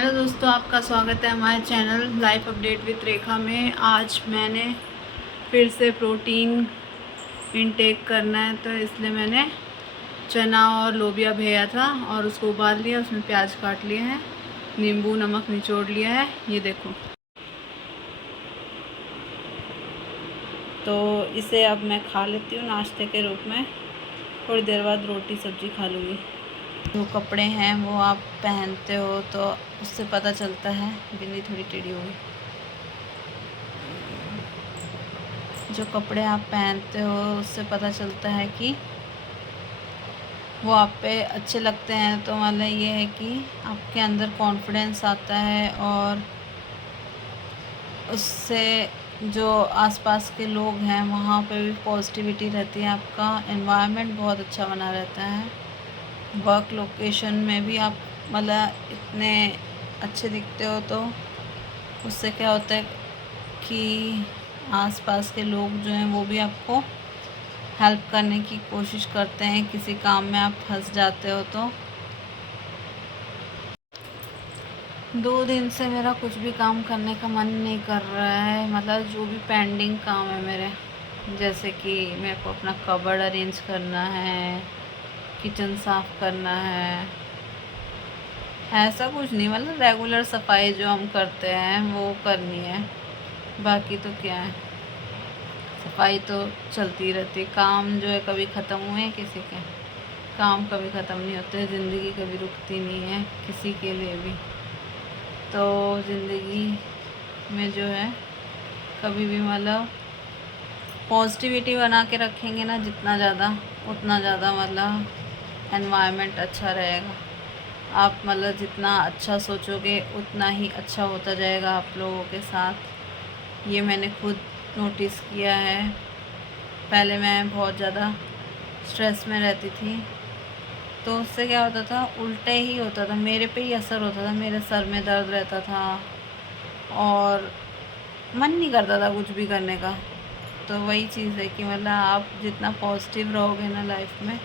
Hello दोस्तों, आपका स्वागत है हमारे चैनल लाइफ अपडेट विद रेखा में। आज मैंने फिर से प्रोटीन इनटेक करना है, तो इसलिए मैंने चना और लोबिया भेजा था और उसको उबाल लिया। उसमें प्याज काट लिए हैं, नींबू नमक निचोड़ लिया है। ये देखो, तो इसे अब मैं खा लेती हूँ नाश्ते के रूप में। थोड़ी देर बाद रोटी सब्जी खा लूँगी। जो कपड़े हैं वो आप पहनते हो तो उससे पता चलता है। बिंदी थोड़ी टेढ़ी होगी। जो कपड़े आप पहनते हो उससे पता चलता है कि वो आप पे अच्छे लगते हैं, तो मतलब ये है कि आपके अंदर कॉन्फिडेंस आता है और उससे जो आसपास के लोग हैं वहाँ पे भी पॉजिटिविटी रहती है। आपका एनवायरनमेंट बहुत अच्छा बना रहता है। वर्क लोकेशन में भी आप मतलब इतने अच्छे दिखते हो, तो उससे क्या होता है कि आसपास के लोग जो हैं वो भी आपको हेल्प करने की कोशिश करते हैं। किसी काम में आप फंस जाते हो तो 2 दिन से मेरा कुछ भी काम करने का मन नहीं कर रहा है। मतलब जो भी पेंडिंग काम है मेरे, जैसे कि मेरे को अपना कबर्ड अरेंज करना है, किचन साफ़ करना है, ऐसा कुछ नहीं। मतलब रेगुलर सफाई जो हम करते हैं वो करनी है। बाकी तो क्या है, सफाई तो चलती रहती है। काम जो है कभी ख़त्म हुए हैं किसी के? काम कभी ख़त्म नहीं होते। ज़िंदगी कभी रुकती नहीं है किसी के लिए भी। तो ज़िंदगी में जो है कभी भी मतलब पॉजिटिविटी बना के रखेंगे ना जितना ज़्यादा, उतना ज़्यादा मतलब एनवायरनमेंट अच्छा रहेगा। आप मतलब जितना अच्छा सोचोगे उतना ही अच्छा होता जाएगा आप लोगों के साथ। ये मैंने खुद नोटिस किया है। पहले मैं बहुत ज़्यादा स्ट्रेस में रहती थी, तो उससे क्या होता था, उल्टे ही होता था, मेरे पे ही असर होता था। मेरे सर में दर्द रहता था और मन नहीं करता था कुछ भी करने का। तो वही चीज़ है कि मतलब आप जितना पॉजिटिव रहोगे ना लाइफ में,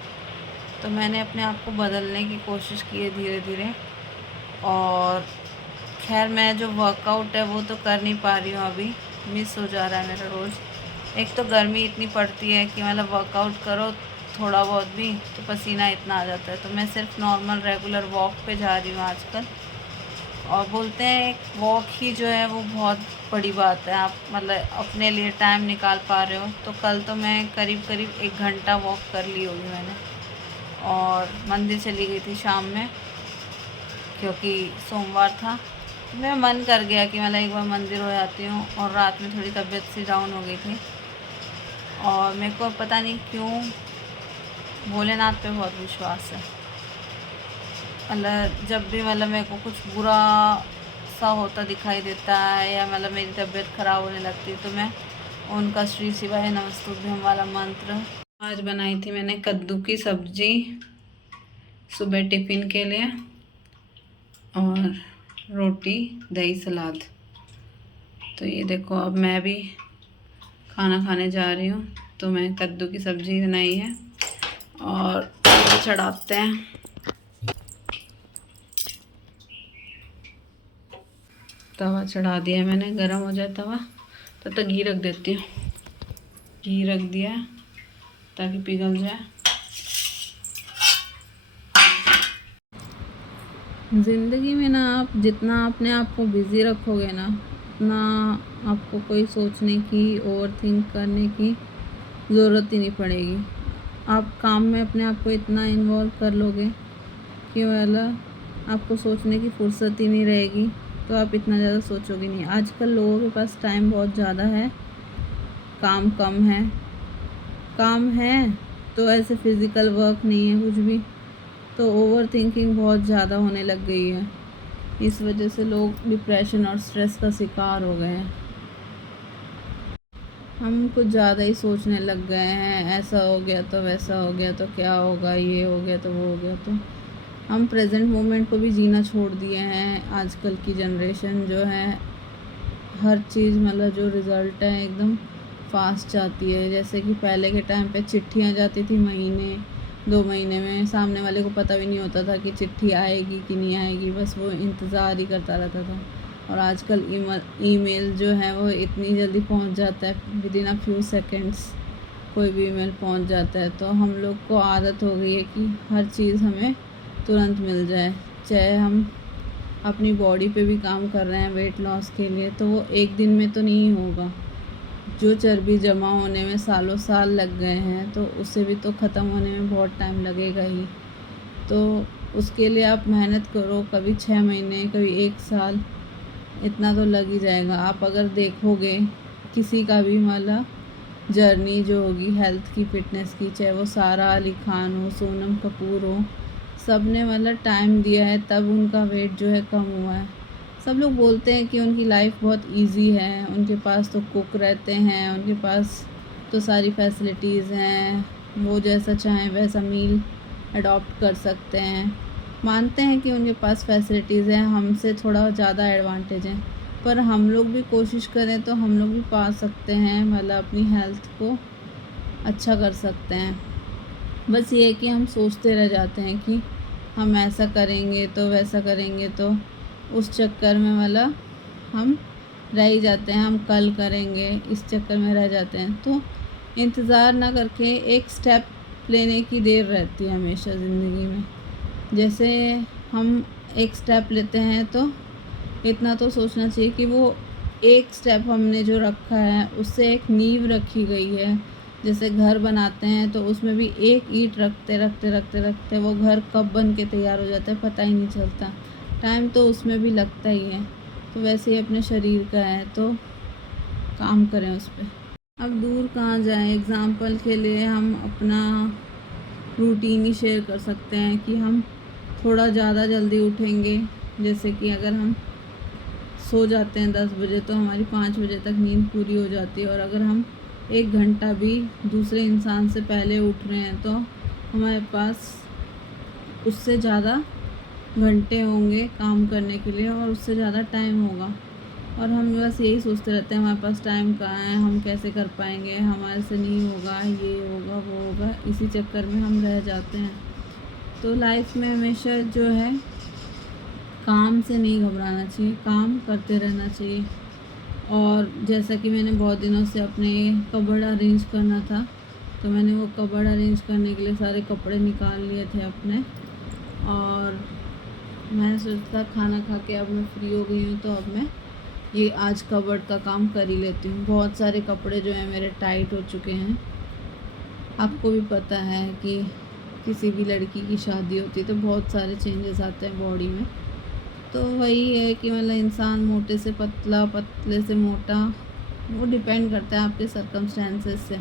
तो मैंने अपने आप को बदलने की कोशिश की है धीरे धीरे। और खैर मैं जो वर्कआउट है वो तो कर नहीं पा रही हूँ अभी, मिस हो जा रहा है मेरा रोज़। एक तो गर्मी इतनी पड़ती है कि मतलब वर्कआउट करो थोड़ा बहुत भी तो पसीना इतना आ जाता है। तो मैं सिर्फ नॉर्मल रेगुलर वॉक पे जा रही हूँ आजकल। और बोलते हैं एक वॉक ही जो है वो बहुत बड़ी बात है। आप मतलब अपने लिए टाइम निकाल पा रहे हो। तो कल तो मैं करीब करीब 1 घंटा वॉक कर ली होगी मैंने। और मंदिर चली गई थी शाम में, क्योंकि सोमवार था। तो मेरा मन कर गया कि मतलब एक बार मंदिर हो जाती हूँ। और रात में थोड़ी तबीयत सी डाउन हो गई थी, और मेरे को पता नहीं क्यों भोलेनाथ पे बहुत विश्वास है। मतलब जब भी मतलब मेरे को कुछ बुरा सा होता दिखाई देता है या मतलब मेरी तबीयत ख़राब होने लगती है, तो मैं उनका श्री शिवाय नमस्तुभ्यम वाला मंत्र। आज बनाई थी मैंने कद्दू की सब्ज़ी सुबह टिफ़िन के लिए, और रोटी दही सलाद। तो ये देखो, अब मैं भी खाना खाने जा रही हूँ। तो मैं कद्दू की सब्ज़ी बनाई है और चढ़ाते हैं। तवा चढ़ा दिया है मैंने, गरम हो जाए तवा तब तक घी रख देती हूँ। घी रख दिया ताकि पिघल जाए। ज़िंदगी में ना आप जितना अपने आप को बिज़ी रखोगे ना, उतना आपको कोई सोचने की, ओवर थिंक करने की ज़रूरत ही नहीं पड़ेगी। आप काम में अपने आप को इतना इन्वॉल्व कर लोगे कि मतलब आपको सोचने की फुर्सत ही नहीं रहेगी। तो आप इतना ज़्यादा सोचोगे नहीं। आजकल लोगों के पास टाइम बहुत ज़्यादा है, काम कम है। काम है तो ऐसे फिज़िकल वर्क नहीं है कुछ भी, तो ओवर थिंकिंग बहुत ज़्यादा होने लग गई है। इस वजह से लोग डिप्रेशन और स्ट्रेस का शिकार हो गए हैं। हम कुछ ज़्यादा ही सोचने लग गए हैं, ऐसा हो गया तो वैसा हो गया तो क्या होगा, ये हो गया तो वो हो गया। तो हम प्रेजेंट मोमेंट को भी जीना छोड़ दिए हैं। आजकल की जनरेशन जो है, हर चीज़ मतलब जो रिज़ल्ट है एकदम फास्ट जाती है। जैसे कि पहले के टाइम पे चिट्ठियाँ जाती थी महीने, 2 महीने में। सामने वाले को पता भी नहीं होता था कि चिट्ठी आएगी कि नहीं आएगी, बस वो इंतज़ार ही करता रहता था। और आजकल ईमेल जो है वो इतनी जल्दी पहुंच जाता है, विदिन अ फ्यू सेकंड्स कोई भी ईमेल पहुंच जाता है। तो हम लोग को आदत हो गई है कि हर चीज़ हमें तुरंत मिल जाए। चाहे हम अपनी बॉडी पे भी काम कर रहे हैं वेट लॉस के लिए, तो वो एक दिन में तो नहीं होगा। जो चर्बी जमा होने में सालों साल लग गए हैं, तो उसे भी तो ख़त्म होने में बहुत टाइम लगेगा ही। तो उसके लिए आप मेहनत करो, कभी 6 महीने, कभी 1 साल, इतना तो लग ही जाएगा। आप अगर देखोगे किसी का भी मतलब जर्नी जो होगी हेल्थ की, फिटनेस की, चाहे वो सारा अली खान हो, सोनम कपूर हो, सब ने मतलब टाइम दिया है तब उनका वेट जो है कम हुआ है। सब लोग बोलते हैं कि उनकी लाइफ बहुत इजी है, उनके पास तो कुक रहते हैं, उनके पास तो सारी फैसिलिटीज़ हैं, वो जैसा चाहें वैसा मील अडॉप्ट कर सकते हैं। मानते हैं कि उनके पास फैसिलिटीज़ हैं, हमसे थोड़ा ज़्यादा एडवांटेज हैं, पर हम लोग भी कोशिश करें तो हम लोग भी पा सकते हैं, मतलब अपनी हेल्थ को अच्छा कर सकते हैं। बस ये है कि हम सोचते रह जाते हैं कि हम ऐसा करेंगे तो वैसा करेंगे, तो उस चक्कर में मतलब हम रह ही जाते हैं, हम कल करेंगे इस चक्कर में रह जाते हैं। तो इंतज़ार ना करके एक स्टेप लेने की देर रहती है हमेशा ज़िंदगी में। जैसे हम एक स्टेप लेते हैं तो इतना तो सोचना चाहिए कि वो एक स्टेप हमने जो रखा है उससे एक नींव रखी गई है। जैसे घर बनाते हैं तो उसमें भी एक ईंट रखते रखते रखते रखते वो घर कब बन के तैयार हो जाता है पता ही नहीं चलता, टाइम तो उसमें भी लगता ही है। तो वैसे ही अपने शरीर का है, तो काम करें उस पर। अब दूर कहाँ जाएं, एग्ज़ाम्पल के लिए हम अपना रूटीन ही शेयर कर सकते हैं कि हम थोड़ा ज़्यादा जल्दी उठेंगे। जैसे कि अगर हम सो जाते हैं 10 बजे तो हमारी 5 बजे तक नींद पूरी हो जाती है, और अगर हम 1 घंटा भी दूसरे इंसान से पहले उठ रहे हैं तो हमारे पास उससे ज़्यादा घंटे होंगे काम करने के लिए और उससे ज़्यादा टाइम होगा। और हम बस यही सोचते रहते हैं हमारे पास टाइम कहाँ है, हम कैसे कर पाएंगे, हमारे से नहीं होगा, ये होगा वो होगा, इसी चक्कर में हम रह जाते हैं। तो लाइफ में हमेशा जो है काम से नहीं घबराना चाहिए, काम करते रहना चाहिए। और जैसा कि मैंने बहुत दिनों से अपने कबर्ड अरेंज करना था, तो मैंने वो कबर्ड अरेंज करने के लिए सारे कपड़े निकाल लिए थे अपने, और मैंने सोचा खाना खा के अब मैं फ्री हो गई हूँ तो अब मैं ये आज कबर्ड का काम कर ही लेती हूँ। बहुत सारे कपड़े जो हैं मेरे टाइट हो चुके हैं। आपको भी पता है कि किसी भी लड़की की शादी होती है तो बहुत सारे चेंजेस आते हैं बॉडी में। तो वही है कि मतलब इंसान मोटे से पतला, पतले से मोटा, वो डिपेंड करता है आपके सर्कमस्टेंसेस से।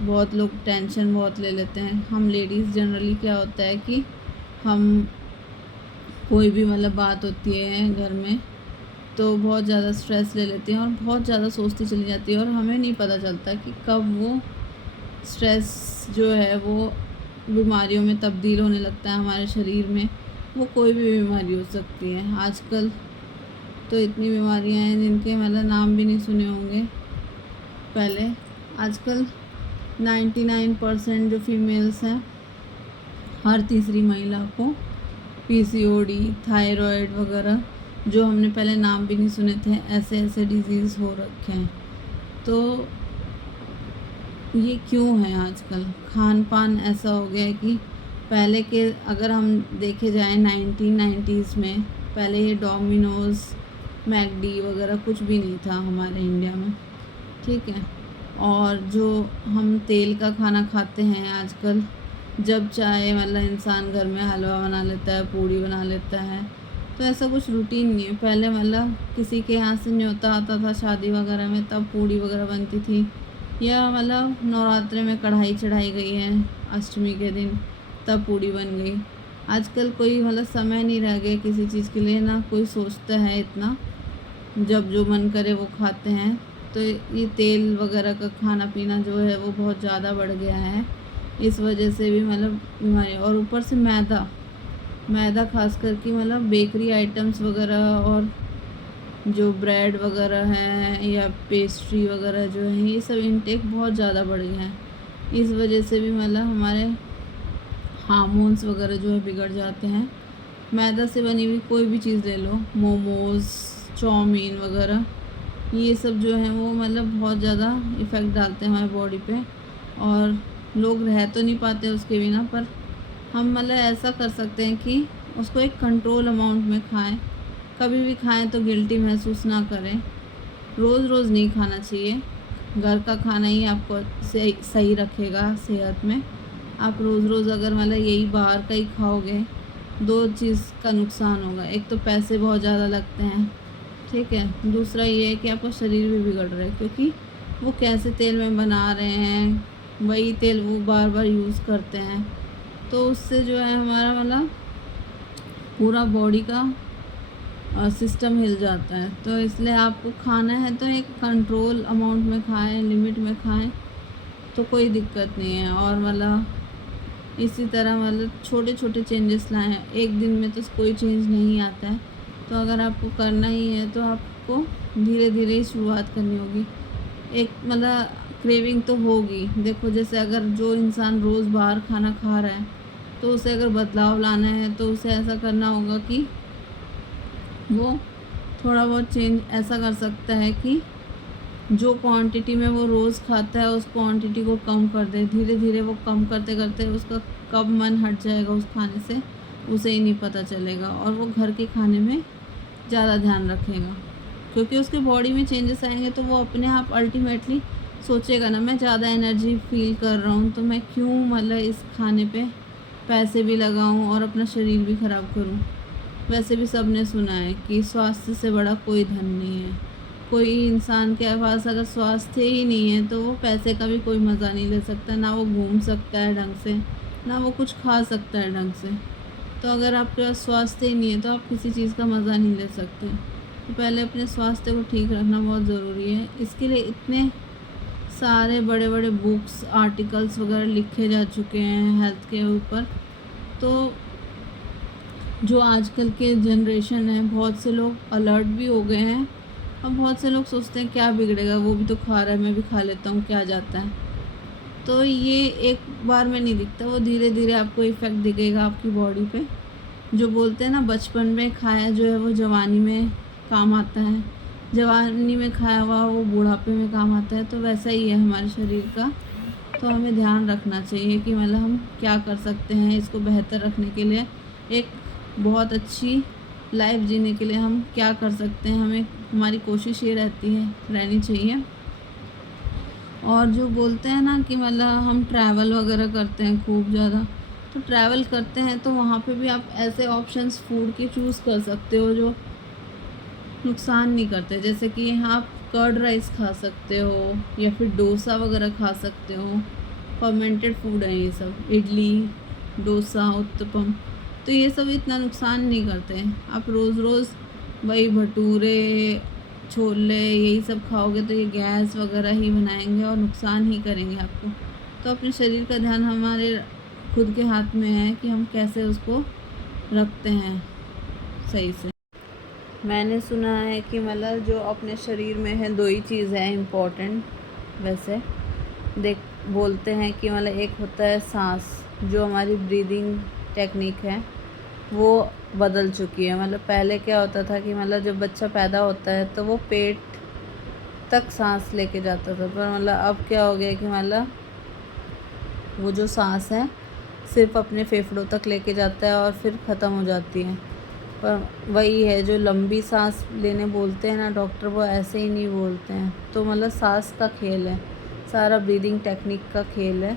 बहुत लोग टेंशन बहुत ले लेते हैं। हम लेडीज़ जनरली क्या होता है कि हम कोई भी मतलब बात होती है घर में तो बहुत ज़्यादा स्ट्रेस ले लेती हैं और बहुत ज़्यादा सोचती चली जाती है, और हमें नहीं पता चलता कि कब वो स्ट्रेस जो है वो बीमारियों में तब्दील होने लगता है हमारे शरीर में। वो कोई भी बीमारी हो सकती है। आजकल तो इतनी बीमारियां हैं जिनके मतलब नाम भी नहीं सुने होंगे पहले। आजकल 99% जो फीमेल्स हैं, हर तीसरी महिला को पीसीओडी, थायराइड वगैरह, जो हमने पहले नाम भी नहीं सुने थे, ऐसे ऐसे डिजीज़ हो रखे हैं। तो ये क्यों है? आजकल खान पान ऐसा हो गया है कि पहले के अगर हम देखे जाएं 1990s में, पहले ये डोमिनोज़, मैकडी वगैरह कुछ भी नहीं था हमारे इंडिया में, ठीक है। और जो हम तेल का खाना खाते हैं आजकल, जब चाहे मतलब इंसान घर में हलवा बना लेता है, पूड़ी बना लेता है, तो ऐसा कुछ रूटीन नहीं है। पहले मतलब किसी के यहाँ से न्योता आता था शादी वगैरह में, तब पूड़ी वगैरह बनती थी, या मतलब नवरात्रे में कढ़ाई चढ़ाई गई है अष्टमी के दिन, तब पूड़ी बन गई। आजकल कोई मतलब समय नहीं रह गया किसी चीज़ के लिए, ना कोई सोचता है इतना, जब जो मन करे वो खाते हैं। तो ये तेल वगैरह का खाना पीना जो है वो बहुत ज़्यादा बढ़ गया है, इस वजह से भी मतलब बीमारी। और ऊपर से मैदा खास करके मतलब बेकरी आइटम्स वगैरह, और जो ब्रेड वगैरह है या पेस्ट्री वगैरह जो है, ये सब इनटेक बहुत ज़्यादा बढ़ गया है। इस वजह से भी मतलब हमारे हार्मोन्स वगैरह जो है बिगड़ जाते हैं। मैदा से बनी हुई कोई भी चीज़ ले लो, मोमोज़, चाउमीन वगैरह, ये सब जो है वो मतलब बहुत ज़्यादा इफ़ेक्ट डालते हैं हमारी बॉडी पे, और लोग रह तो नहीं पाते उसके बिना। पर हम मतलब ऐसा कर सकते हैं कि उसको एक कंट्रोल अमाउंट में खाएं। कभी भी खाएं तो गिल्टी महसूस ना करें। रोज़ रोज़ नहीं खाना चाहिए। घर का खाना ही आपको सही रखेगा सेहत में। आप रोज़ रोज़ अगर मतलब यही बाहर का ही खाओगे, दो चीज़ का नुकसान होगा। एक तो पैसे बहुत ज़्यादा लगते हैं, ठीक है। दूसरा ये है कि आपका शरीर भी बिगड़ रहा है, क्योंकि वो कैसे तेल में बना रहे हैं, वही तेल वो बार बार यूज़ करते हैं। तो उससे जो है हमारा मतलब पूरा बॉडी का सिस्टम हिल जाता है। तो इसलिए आपको खाना है तो एक कंट्रोल अमाउंट में खाएं, लिमिट में खाएं, तो कोई दिक्कत नहीं है। और मतलब इसी तरह मतलब छोटे छोटे चेंजेस लाएं। एक दिन में तो कोई चेंज नहीं आता है, तो अगर आपको करना ही है तो आपको धीरे धीरे ही शुरुआत करनी होगी। एक मतलब क्रेविंग तो होगी। देखो जैसे अगर जो इंसान रोज़ बाहर खाना खा रहा है, तो उसे अगर बदलाव लाना है तो उसे ऐसा करना होगा कि वो थोड़ा बहुत चेंज ऐसा कर सकता है कि जो क्वांटिटी में वो रोज़ खाता है उस क्वांटिटी को कम कर दे। धीरे धीरे वो कम करते करते उसका कब मन हट जाएगा उस खाने से, उसे ही नहीं पता चलेगा, और वो घर के खाने में ज़्यादा ध्यान रखेगा। क्योंकि उसके बॉडी में चेंजेस आएंगे तो वो अपने आप अल्टीमेटली सोचेगा ना, मैं ज़्यादा एनर्जी फील कर रहा हूँ तो मैं क्यों मतलब इस खाने पे पैसे भी लगाऊँ और अपना शरीर भी ख़राब करूँ। वैसे भी सब ने सुना है कि स्वास्थ्य से बड़ा कोई धन नहीं है। कोई इंसान के पास अगर स्वास्थ्य ही नहीं है तो वो पैसे का भी कोई मज़ा नहीं ले सकता, ना वो घूम सकता है ढंग से, ना वो कुछ खा सकता है ढंग से। तो अगर आपके पास स्वास्थ्य ही नहीं है तो आप किसी चीज़ का मज़ा नहीं ले सकते। तो पहले अपने स्वास्थ्य को ठीक रखना बहुत ज़रूरी है। इसके लिए इतने सारे बड़े बड़े बुक्स, आर्टिकल्स वगैरह लिखे जा चुके हैं हेल्थ के ऊपर। तो जो आजकल के जनरेशन है, बहुत से लोग अलर्ट भी हो गए हैं, और बहुत से लोग सोचते हैं क्या बिगड़ेगा, वो भी तो खा रहा है, मैं भी खा लेता हूँ, क्या जाता है। तो ये एक बार में नहीं दिखता, वो धीरे धीरे आपको इफ़ेक्ट दिखेगा आपकी बॉडी पे। जो बोलते हैं ना, बचपन में खाया जो है वो जवानी में काम आता है, जवानी में खाया हुआ वो बुढ़ापे में काम आता है। तो वैसा ही है हमारे शरीर का। तो हमें ध्यान रखना चाहिए कि मतलब हम क्या कर सकते हैं इसको बेहतर रखने के लिए। एक बहुत अच्छी लाइफ जीने के लिए हम क्या कर सकते हैं, हमें हमारी कोशिश ये रहनी चाहिए। और जो बोलते हैं ना कि मतलब हम ट्रैवल वगैरह करते हैं खूब ज़्यादा, तो ट्रैवल करते हैं तो वहाँ पे भी आप ऐसे ऑप्शंस फूड के चूज़ कर सकते हो जो नुकसान नहीं करते। जैसे कि यहाँ आप कर्ड राइस खा सकते हो, या फिर डोसा वगैरह खा सकते हो। फर्मेंटेड फूड है ये सब, इडली, डोसा, उत्तपम। तो ये सब इतना नुकसान नहीं करते। आप रोज़ रोज़ वही भटूरे, छोले, यही सब खाओगे तो ये गैस वगैरह ही बनाएंगे और नुकसान ही करेंगे आपको। तो अपने शरीर का ध्यान हमारे खुद के हाथ में है कि हम कैसे उसको रखते हैं सही से। मैंने सुना है कि मतलब जो अपने शरीर में है, दो ही चीज़ है इम्पोर्टेंट वैसे। देख बोलते हैं कि मतलब एक होता है सांस, जो हमारी ब्रीदिंग टेक्निक है वो बदल चुकी है। मतलब पहले क्या होता था कि मतलब जब बच्चा पैदा होता है तो वो पेट तक सांस लेके जाता था, पर मतलब अब क्या हो गया कि मतलब वो जो सांस है सिर्फ अपने फेफड़ों तक लेके जाता है और फिर ख़त्म हो जाती है। पर वही है जो लंबी सांस लेने बोलते हैं ना डॉक्टर, वो ऐसे ही नहीं बोलते हैं। तो मतलब सांस का खेल है सारा, ब्रीदिंग टेक्निक का खेल है।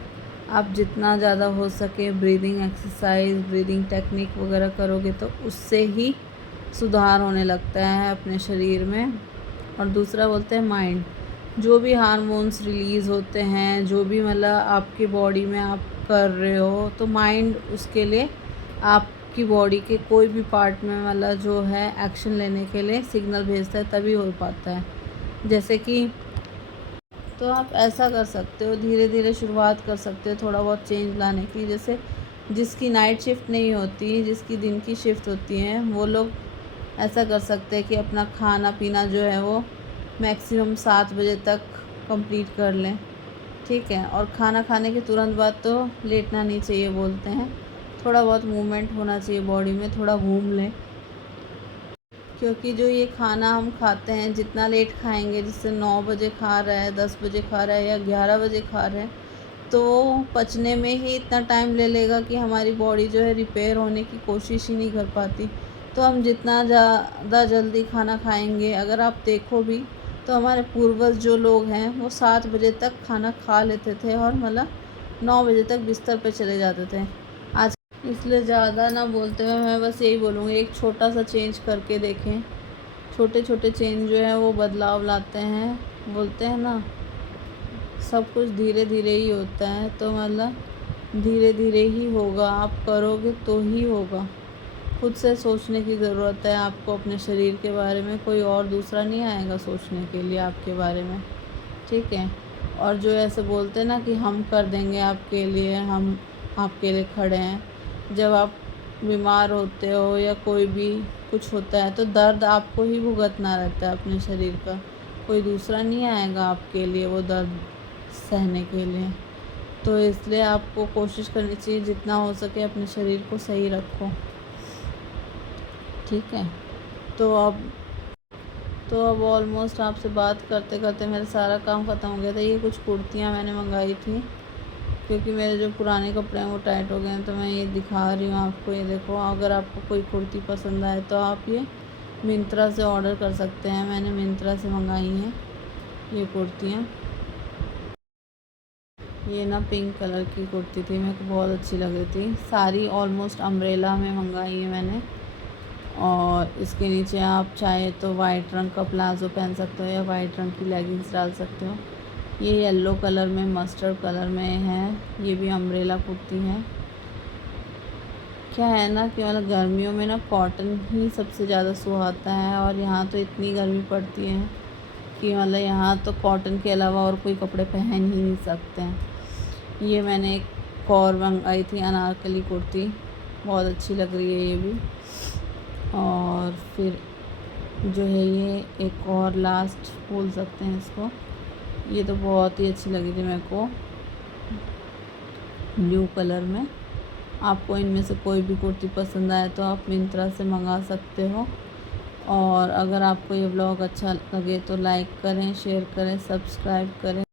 आप जितना ज़्यादा हो सके ब्रीदिंग एक्सरसाइज, ब्रीदिंग टेक्निक वगैरह करोगे तो उससे ही सुधार होने लगता है अपने शरीर में। और दूसरा बोलते हैं माइंड, जो भी हार्मोन्स रिलीज़ होते हैं, जो भी मतलब आपकी बॉडी में आप कर रहे हो, तो माइंड उसके लिए आपकी बॉडी के कोई भी पार्ट में मतलब जो है एक्शन लेने के लिए सिग्नल भेजता है, तभी हो पाता है। जैसे कि तो आप ऐसा कर सकते हो, धीरे धीरे शुरुआत कर सकते हो थोड़ा बहुत चेंज लाने की। जैसे जिसकी नाइट शिफ्ट नहीं होती, जिसकी दिन की शिफ्ट होती है, वो लोग ऐसा कर सकते हैं कि अपना खाना पीना जो है वो मैक्सिमम 7 बजे तक कंप्लीट कर लें, ठीक है। और खाना खाने के तुरंत बाद तो लेटना नहीं चाहिए बोलते हैं, थोड़ा बहुत मूवमेंट होना चाहिए बॉडी में, थोड़ा घूम लें। क्योंकि जो ये खाना हम खाते हैं, जितना लेट खाएंगे, जैसे 9 बजे खा रहा है, 10 बजे खा रहा है या 11 बजे खा रहे हैं, तो पचने में ही इतना टाइम ले लेगा कि हमारी बॉडी जो है रिपेयर होने की कोशिश ही नहीं कर पाती। तो हम जितना ज़्यादा जल्दी खाना खाएंगे, अगर आप देखो भी तो हमारे पूर्वज जो लोग हैं वो 7 बजे तक खाना खा लेते थे और मतलब 9 बजे तक बिस्तर पे चले जाते थे। आज इसलिए ज़्यादा ना बोलते हुए मैं बस यही बोलूँगी, एक छोटा सा चेंज करके देखें। छोटे छोटे चेंज जो है वो बदलाव लाते हैं। बोलते हैं ना, सब कुछ धीरे धीरे ही होता है, तो मतलब धीरे धीरे ही होगा, आप करोगे तो ही होगा। खुद से सोचने की ज़रूरत है आपको अपने शरीर के बारे में, कोई और दूसरा नहीं आएगा सोचने के लिए आपके बारे में, ठीक है। और जो ऐसे बोलते हैं ना कि हम कर देंगे आपके लिए, हम आपके लिए खड़े हैं, जब आप बीमार होते हो या कोई भी कुछ होता है तो दर्द आपको ही भुगतना रहता है अपने शरीर का, कोई दूसरा नहीं आएगा आपके लिए वो दर्द सहने के लिए। तो इसलिए आपको कोशिश करनी चाहिए जितना हो सके अपने शरीर को सही रखो, ठीक है। तो अब ऑलमोस्ट आपसे बात करते करते मेरा सारा काम ख़त्म हो गया था। ये कुछ कुर्तियाँ मैंने मंगाई थी, क्योंकि मेरे जो पुराने कपड़े हैं वो टाइट हो गए हैं, तो मैं ये दिखा रही हूँ आपको। ये देखो, अगर आपको कोई कुर्ती पसंद आए तो आप ये मिंत्रा से ऑर्डर कर सकते हैं। मैंने मिंत्रा से मंगाई हैं ये कुर्तियाँ। ये ना पिंक कलर की कुर्ती थी, मेरे को बहुत अच्छी लग रही थी। सारी ऑलमोस्ट अम्ब्रेला में मंगाई है मैंने। और इसके नीचे आप चाहे तो वाइट रंग का प्लाज़ो पहन सकते हो या वाइट रंग की लेगिंग्स डाल सकते हो। ये येलो कलर में, मस्टर्ड कलर में है। ये भी अम्ब्रेला कुर्ती है। क्या है ना कि मतलब गर्मियों में ना कॉटन ही सबसे ज़्यादा सुहाता है, और यहाँ तो इतनी गर्मी पड़ती है कि मतलब यहाँ तो कॉटन के अलावा और कोई कपड़े पहन ही नहीं सकते हैं। ये मैंने एक और मंगाई थी अनारकली कुर्ती, बहुत अच्छी लग रही है ये भी। और फिर जो है ये एक और लास्ट बोल सकते हैं इसको, ये तो बहुत ही अच्छी लगी थी मेरे को, ब्लू कलर में। आपको इनमें से कोई भी कुर्ती पसंद आए तो आप मिंत्रा से मंगा सकते हो। और अगर आपको ये व्लॉग अच्छा लगे तो लाइक करें, शेयर करें, सब्सक्राइब करें।